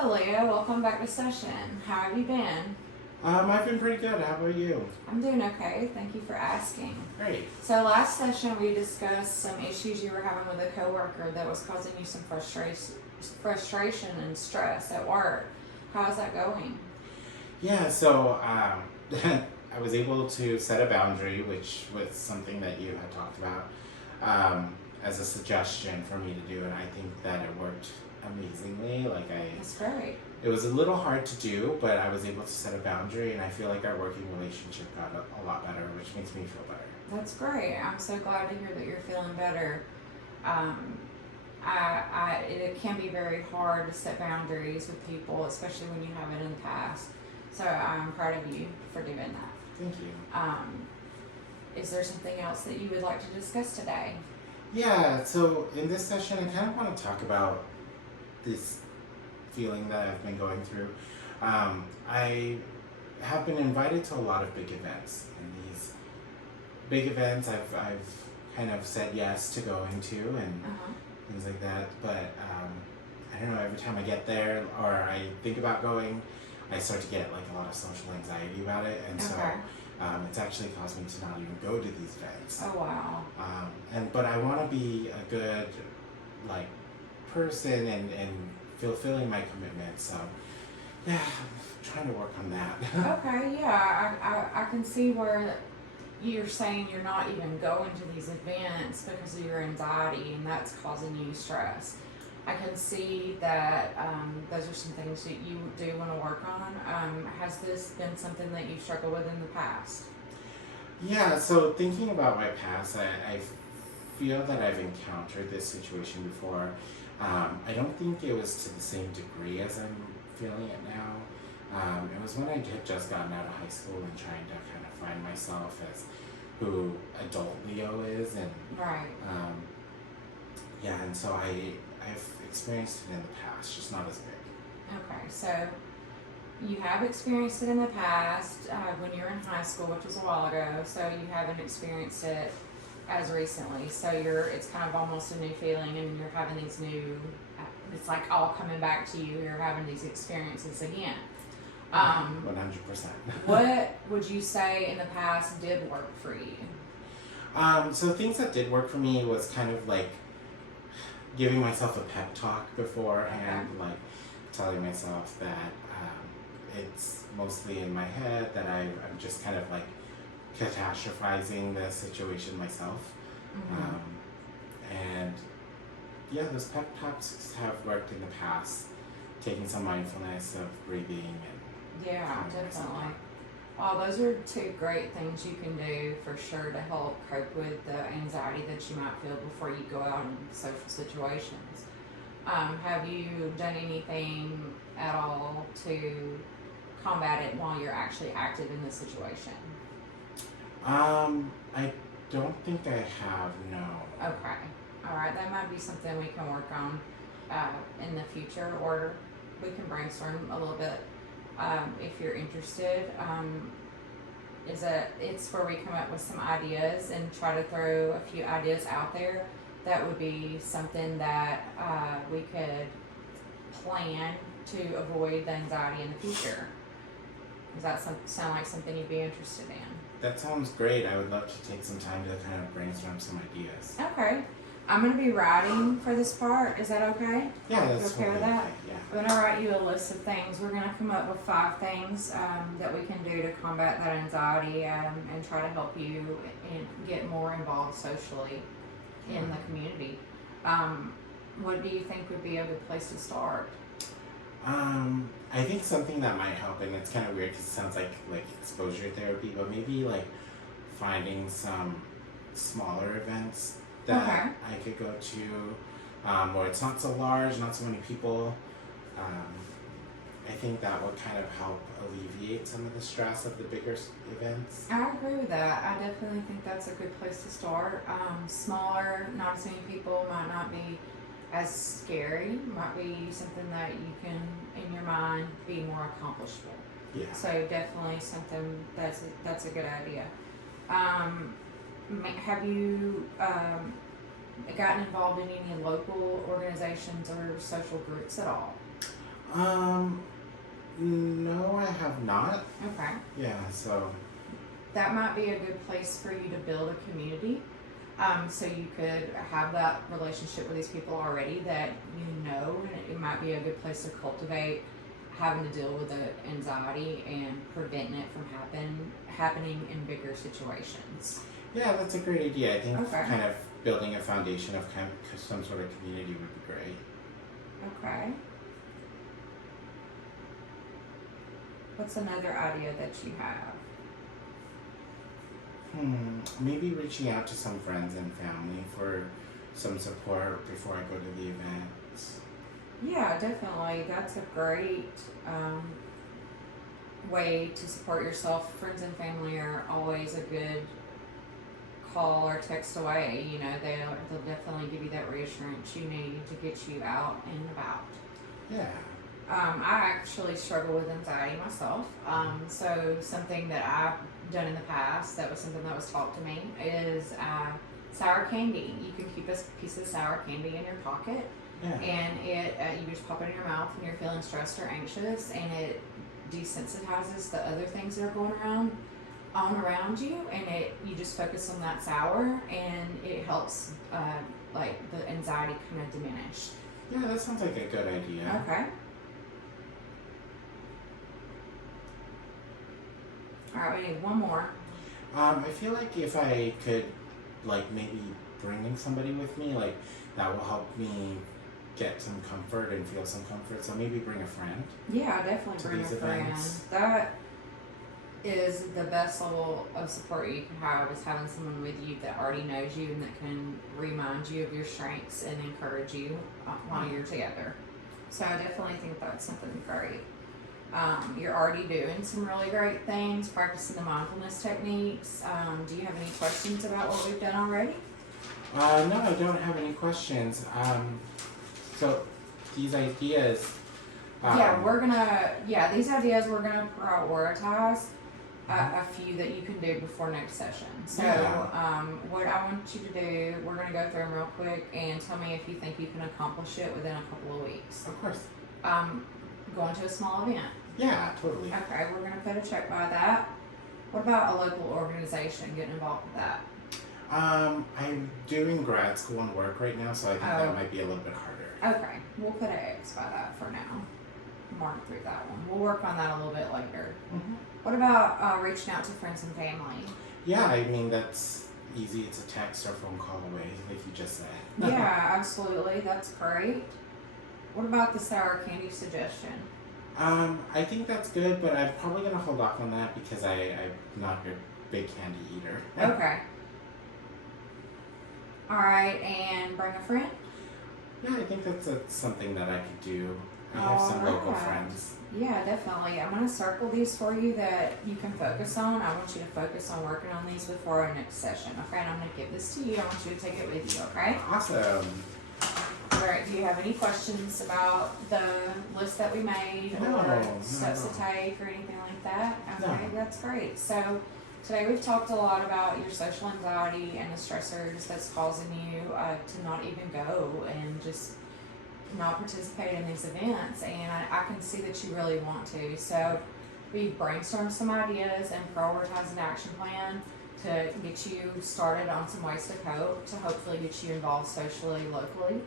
Hello, Leah. Welcome back to session. How have you been? I've been pretty good. How about you? I'm doing okay. Thank you for asking. Great. So last session we discussed some issues you were having with a coworker that was causing you some frustration and stress at work. How's that going? Yeah, so I was able to set a boundary, which was something that you had talked about as a suggestion for me to do, and I think that it worked amazingly. That's great. It was a little hard to do, but I was able to set a boundary, and I feel like our working relationship got a lot better, which makes me feel better. That's great. I'm so glad to hear that you're feeling better. It can be very hard to set boundaries with people, especially when you have it in the past. So I'm proud of you for doing that. Thank you. Is there something else that you would like to discuss today? Yeah, so in this session, I kind of want to talk about this feeling that I've been going through. I have been invited to a lot of big events, and these big events I've kind of said yes to going to and things like that, but I don't know, every time I get there or I think about going, I start to get like a lot of social anxiety about it, and so it's actually caused me to not even go to these events. Oh wow. But I want to be a good person and fulfilling my commitment. So yeah, I'm trying to work on that. Okay, yeah, I can see where you're saying you're not even going to these events because of your anxiety, and that's causing you stress. I can see that those are some things that you do want to work on. Has this been something that you struggled with in the past? Yeah, so thinking about my past, I feel that I've encountered this situation before. I don't think it was to the same degree as I'm feeling it now. It was when I had just gotten out of high school and trying to kind of find myself as who adult Leo is, and and so I've experienced it in the past, just not as big. Okay, so you have experienced it in the past when you were in high school, which was a while ago, so you haven't experienced it as recently. So it's kind of almost a new feeling, and you're having these it's like all coming back to you. You're having these experiences again. 100%. What would you say in the past did work for you? So things that did work for me was kind of like giving myself a pep talk beforehand, like telling myself that it's mostly in my head, that I'm just kind of like catastrophizing the situation myself. And yeah, those pep talks have worked in the past, taking some mindfulness of breathing and definitely. Well, those are two great things you can do for sure to help cope with the anxiety that you might feel before you go out in social situations. Have you done anything at all to combat it while you're actually active in the situation? I don't think I have, no. Okay. All right. That might be something we can work on in the future, or we can brainstorm a little bit if you're interested. It's where we come up with some ideas and try to throw a few ideas out there. That would be something that we could plan to avoid the anxiety in the future. Does that sound like something you'd be interested in? That sounds great. I would love to take some time to kind of brainstorm some ideas. Okay. I'm going to be writing for this part. Is that okay? Yeah, that's okay with that? Okay. Yeah. I'm going to write you a list of things. We're going to come up with 5 things that we can do to combat that anxiety and try to help you and get more involved socially in the community. What do you think would be a good place to start? I think something that might help, and it's kind of weird because it sounds like exposure therapy, but maybe like finding some smaller events that I could go to, where it's not so large, not so many people. I think that would kind of help alleviate some of the stress of the bigger events. I agree with that. I definitely think that's a good place to start. Smaller, not as many people might not be as scary, might be something that you can, in your mind, be more accomplishable. Yeah. So definitely something that's a good idea. Have you gotten involved in any local organizations or social groups at all? Um, no, I have not. Okay. Yeah, so. That might be a good place for you to build a community. So you could have that relationship with these people already that you know, and it might be a good place to cultivate having to deal with the anxiety and preventing it from happening in bigger situations. Yeah, that's a great idea. I think Okay. kind of building a foundation of kind of some sort of community would be great. Okay. What's another idea that you have? Maybe reaching out to some friends and family for some support before I go to the events. Yeah, definitely. That's a great way to support yourself. Friends and family are always a good call or text away. You know, they'll definitely give you that reassurance you need to get you out and about. Yeah. I actually struggle with anxiety myself. So something that I've done in the past, that was something that was taught to me, is sour candy. You can keep a piece of sour candy in your pocket, Yeah. and it you just pop it in your mouth when you're feeling stressed or anxious, and it desensitizes the other things that are going around you, and you just focus on that sour, and it helps like the anxiety kind of diminish. Yeah, that sounds like a good idea. Okay. All right, we need one more. I feel like if I could, like, maybe bring in somebody with me, like, that will help me get some comfort and feel some comfort. So maybe bring a friend. Yeah, definitely To bring a these friend. events. That is the best level of support you can have, is having someone with you that already knows you and that can remind you of your strengths and encourage you while you're together. So I definitely think that's something great. You're already doing some really great things, practicing the mindfulness techniques. Do you have any questions about what we've done already? No, I don't have any questions. So these ideas. These ideas we're gonna prioritize a few that you can do before next session. So, Yeah. what I want you to do, we're gonna go through them real quick and tell me if you think you can accomplish it within a couple of weeks. Of course. Going to a small event. Yeah, totally. Okay, we're gonna put a check by that. What about a local organization getting involved with that? I'm doing grad school and work right now, so I think Oh. that might be a little bit harder. Okay, we'll put an X by that for now. Mark through that one. We'll work on that a little bit later. Mm-hmm. What about reaching out to friends and family? Yeah, I mean, that's easy. It's a text or phone call away, like you just said. Yeah, absolutely. That's great. What about the sour candy suggestion? I think that's good, but I'm probably gonna hold off on that because I'm not a big candy eater. Okay. Alright, and bring a friend? Yeah, I think that's something that I could do. I have some local Alright. friends. Yeah, definitely. I'm going to circle these for you that you can focus on. I want you to focus on working on these before our next session, okay? And I'm going to give this to you. I want you to take it with you, okay? Awesome. Alright, do you have any questions about the list that we made, No, or no, steps no. to take or anything like that? Okay, No. that's great. So today we've talked a lot about your social anxiety and the stressors that's causing you to not even go and just not participate in these events, and I can see that you really want to. So we brainstormed some ideas and prioritized an action plan to get you started on some ways to cope, to hopefully get you involved socially, locally.